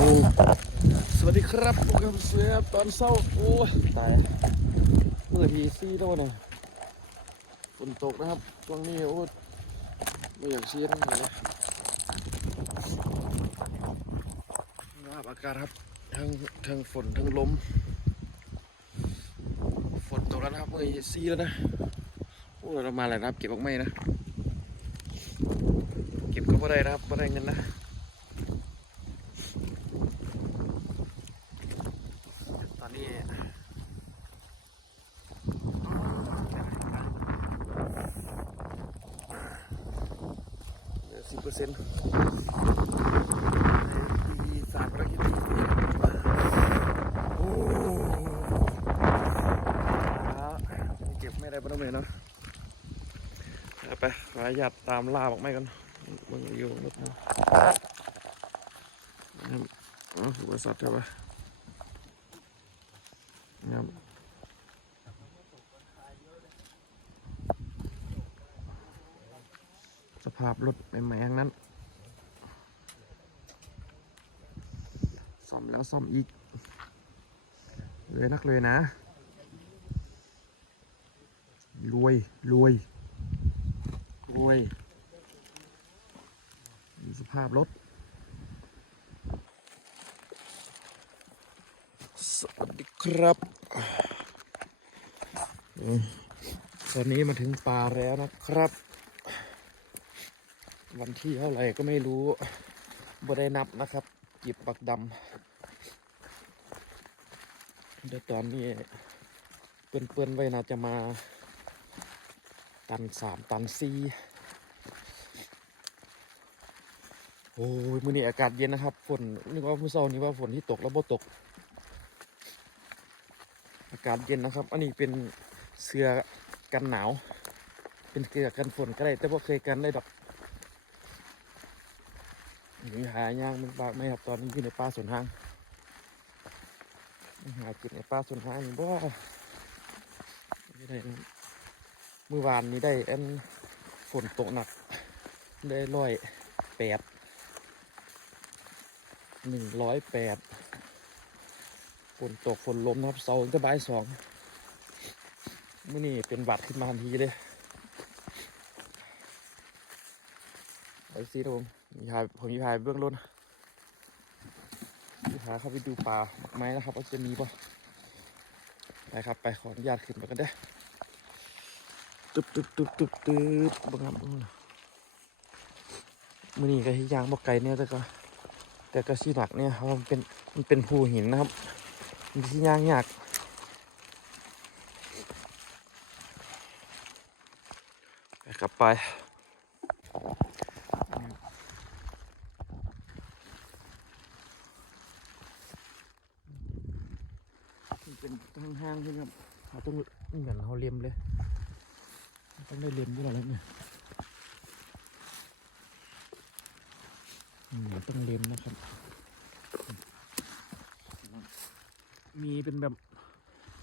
สวัสดีครับพวกเราเสียตอนเศร้าโอ้ตายเมื่อทีซี่แล้วเนี่ยฝนตกนะครับช่วงนี้โอ้ไม่อยากเชียร์ทั้งนั้นเลยสภาพอากาศครับทั้งทั้งฝนทั้งลมฝนตกแล้วนะครับเมื่อทีซี่แล้วนะโอ้เรามาแล้วนะครับ เก็บออกไม่นะ เก็บก็ไม่ได้นะครับไม่ได้เงินนะ เหลือสิบเปอเก็บไม่ได้ปะน้องเมย์เนาะไปขอหยัดตามล่าบอกไม่กันมึงอยู่รถมึงนะครับอ๋อบริษัทใช่ปะครับ ภาพรถใหม่ๆทั้งนั้นซ่อมแล้วซ่อมอีก เลยนักเลยนะ รวยรวยรวยดูสภาพรถ สวัสดีครับ ตอนนี้มาถึงป่าแล้วนะครับ วันที่เท่าไหร่ก็ไม่รู้บ่ได้นับนะครับจิบปักดำเดี๋ยวตอนนี้เปื้อนๆไว้น่าจะมา ตันสามตันสี่โอ้ยมื้อนี้อากาศเย็นนะครับ ฝนนึกว่าเมื่อเช้านี้ว่าฝนที่ตกแล้วบ่ตก อากาศเย็นนะครับ อันนี้เป็นเสื้อกันหนาว เป็นเสื้อกันฝนก็ได้ แต่ว่าเคยกันได้ดอก มีหายางมันปาไหมครับตอนนี้อยู่ในป่าสวนทางหากินในป่าสวนทางบ่ไม่ได้เมื่อวานนี้ได้อันฝนตกหนัก ได้ร้อยแปดหนึ่งร้อยแปดฝนตกฝนลมนะครับเสาร์ก็บ่ายสองมื่อนี้เป็นหวัดขึ้นมาทันทีเลยไปซีครับผม มีพาผมมีพายเบื้องต้นพาเข้าไปดูป่าไม้นะครับว่าจะมีป่ะไปครับไปขออนุญาตขึ้นไปกันเด้ตึ๊บตึ๊บตึ๊บตึ๊บตึ๊บบังคับมื่อนี้ก็ที่ยางบอกไก่เนี่ยแต่ก็ แต่ก็สีหนักเนี่ยเพราะมันเป็นมันเป็นภูหินนะครับมีที่ยางยากไปกลับไปมันเป็น ห้างๆใช่ไหมครับเราต้องเหมือนเขาเลียมเลยต้องได้เลียมด้วยอะไรเนี่ยอืมต้องเลียมนะครับ มีเป็นแบบ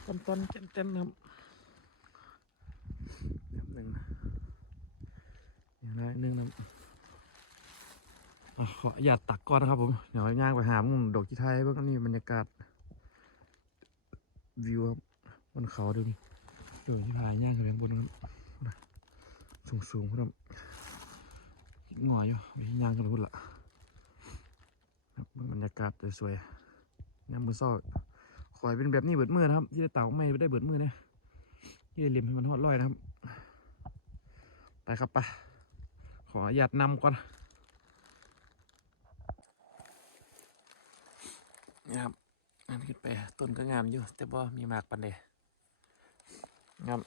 ตอนๆเต้นๆครับแบบหนึ่งอย่างไรหนึ่งนะอะขออย่าตักก่อนนะครับผมเดี๋ยวย่างไปหามุมดอกที่ไทยเบื้อนี้บรรยากาศ วิวบนเขาดูนี่เดี๋ยวที่พายย่างขึ้นไปข้างบนครับสูงสูงๆครับหงอยอยู่ย่างกันพุ่นละบรรยากาศสวยๆน้ำมือซอกขอยเป็นแบบนี้เบิดมือนะครับ ที่ได้เต่าไม่ได้เบิดมือนะที่ได้เลียมให้มันหอดลอยนะครับ ไปครับไปขอหยาดนำก่อนนี่ครับ อันขึ้นไปต้นก็งามอยู่ แต่ว่ามีหมากปันเดงาม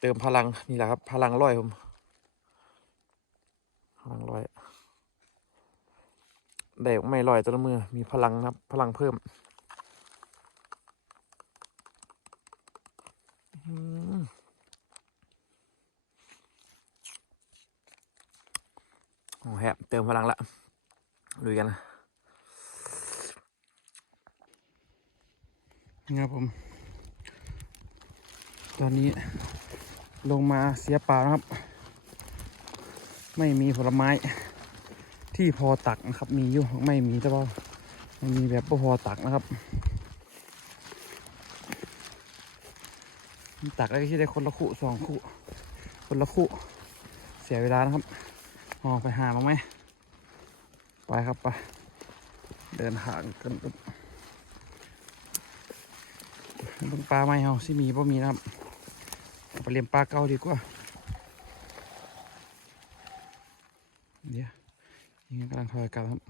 เติมพลังนี่แหละครับ พลังร้อยผมพลังร้อยได้ไม่ลอยตัวละมือมีพลังนะครับ พลังเพิ่มโอ้แฮะเติมพลังละลุยกันนี่ นะครับผม ตอนนี้ลงมาเสียปล่านะครับ ไม่มีผลไม้ที่พอตักนะครับ มีอยู่ไม่มีแต่ว่ามันมีแบบบ่พอตักนะครับ ตักแล้วก็ที่ได้คนละคู่สองคู่ คนละคู่เสียเวลานะครับออไปหาบ้างไหมไปครับไปเดินห่างกันปุ๊บ เบิ่งปลาไหมเฮาสิมีบ่มีนะครับเอาไปเลี้ยงปลาเก่าดีกว่าเดี๋ยวยังกำลังทอยกันครับ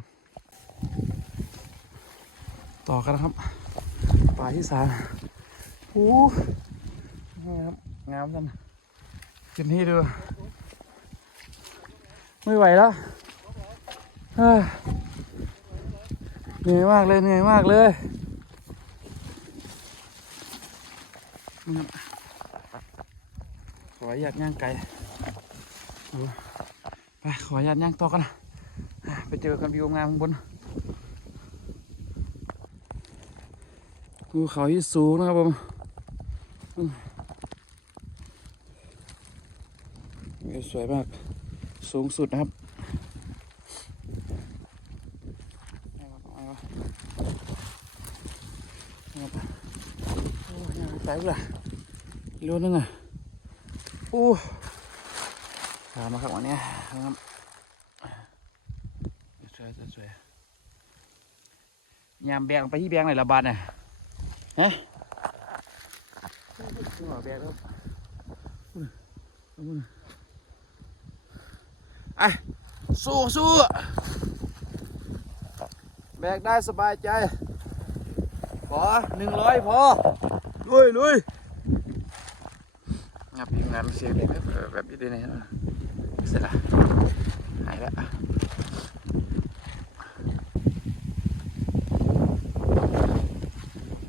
ต่อกันนะครับปลาที่สามโอ้นี่ครับงามจังกินที่ดูไม่ไหวแล้วเหนื่อยมากเลยเหนื่อยมากเลย นี่ครับขออนุญาตย่างไก่ไปขออนุญาตย่างต่อกันนะไปเจอกันวิวงามข้างบนภูเขาที่สูงนะครับผมอืมวิวสวยมาก สูงสุดนะครับเอาวะเอาวะเอาวะโอ้ยยังไปลยอีกรถนึงอะโอ้ตามมาครับวันนี้ครับสวยสวยยามแบงไปที่แบงไหนละบาทเนี่ยฮะหัวแบงแล้วอุ้ยอุ้ยไอ้สู้สู้แบกได้สบายใจ ขอหนึ่งร้อยพอ ลุยลุยงับยิงงานเสียเลยแบบแบบนี้ได้ไหนเสร็จละหายแล้ว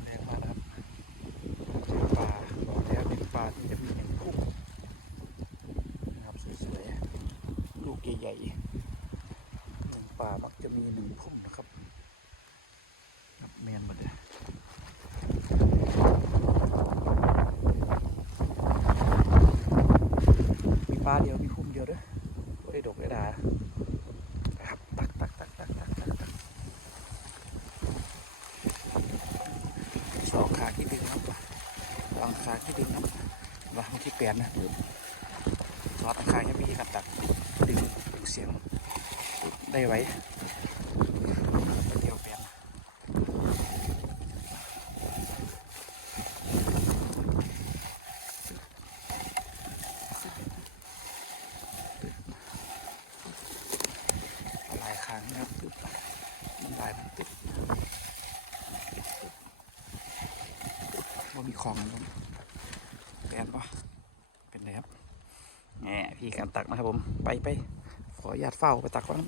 แรงมากนะครับเจอป่าบอกแล้วเป็นป่าที่จะมีแห่งคุกนะครับสวยๆ ลูกใหญ่ๆหนึ่งป่ามักจะมีหนึ่งพุ่มนะครับนับแมนหมดเลยมีปลาเดียวมีพุ่มเดียวเด้วยไม่ได้ดกได้ด่าครับตักตักตักตักตักตักตักสองขาที่ดึงครับ วางขาที่ดึงครับวางที่เปลี่ยนนะสอดขาจะมีการตักดึงเสียงได้ไว้เที่ยวเปลี่ยนหลายครั้งนะครับหลายมันติดว่ามี ของมั้งเปลี่ยนปะเป็นไรครับแหมพี่การตักนะครับผม ไปไปขออนุญาตเฝ้าไปตักก่อน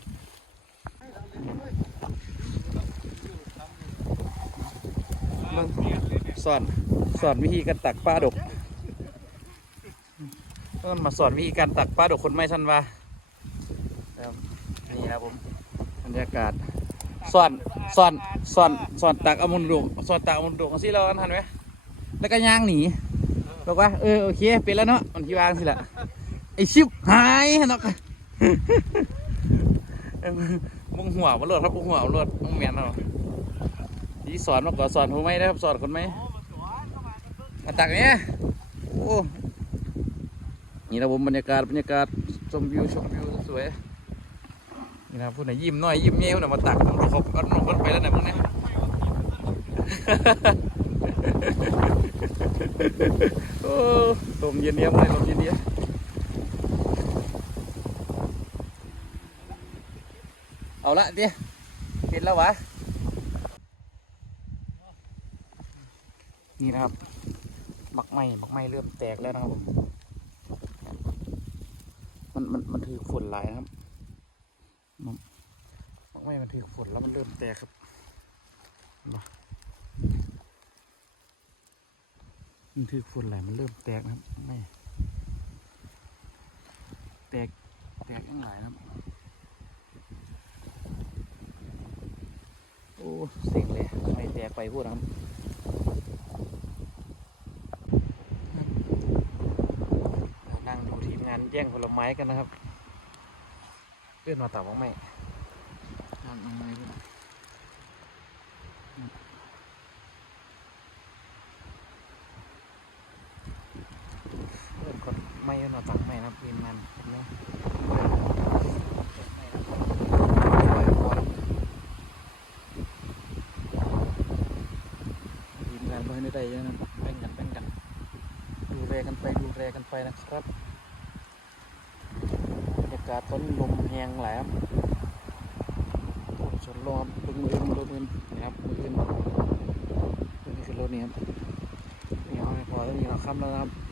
สอนสอนวิธีการตักปลาดกเพิ่นมาสอนวิธีการตักปลาดกคนไม่ทันว่าครับนี่นะครับผมบรรยากาศสอนสอนสอนสอนตักอมุนดกสอนตักอมุนดกสิเราอันทันไหม แล้วก็ย่างหนีบอกว่าเออโอเคเป็นแล้วเนาะมันที่วางสิละไอชิบหายเนาะมึงหัวมาโลดครับมึงหัวมาโลดมึงแมนเนาที่สอนมาก่อนสอนผมไหมนะครับสอนคนไหมมาตักเนี้ยโอ้นี่นะผมบรรยากาศบรรยากาศชมวิวชมวิวสวยนี่นะพูดหน่อยยิ้มหน่อยยิ้มเงี้ยวหน่อยมาตักต้องเขาก็น้องคนไปแล้วไหนะมึงเนี่ย โอ้ลมเย็นเนี้ยเลยลมเย็นเนี้ยเอาละเดี๋ยเห็นแล้ววะ นี่นะครับบักไม้บักไม้เริ่มแตกแล้วนะครับผมมันมันมันถือฝนหลายนะครับบักไม้มันถือฝนแล้วมันเริ่มแตกครับเห็นปะ มันถือฝนหลายมันเริ่มแตกนะครับไม่แตกแตกยังหลายนะครับ โอ้เสียงเลยไม่แตกไปพูดนะครับนั่งดูทีมงานแย่งผลไม้กันนะครับเลื่อนมาตับบ้างไหมางเอาไม้ด้วยเริ่มก ดไม่หน่อตังไม่นะครับทีมงานมเนาะทีมงานเพื่อนได้เยอะนะแบ่งกันแบ่งกัน ดูแลกันไปดูแลกันไปนะครับบรรยากาศตอนลมแหงแหลมชนรอบดึงมือมือรถมือนะครับมืองนตัวนี้คือรถนี้ครับนี่เอาให้พอแล้วนี่เราค้ำแล้วนะครับ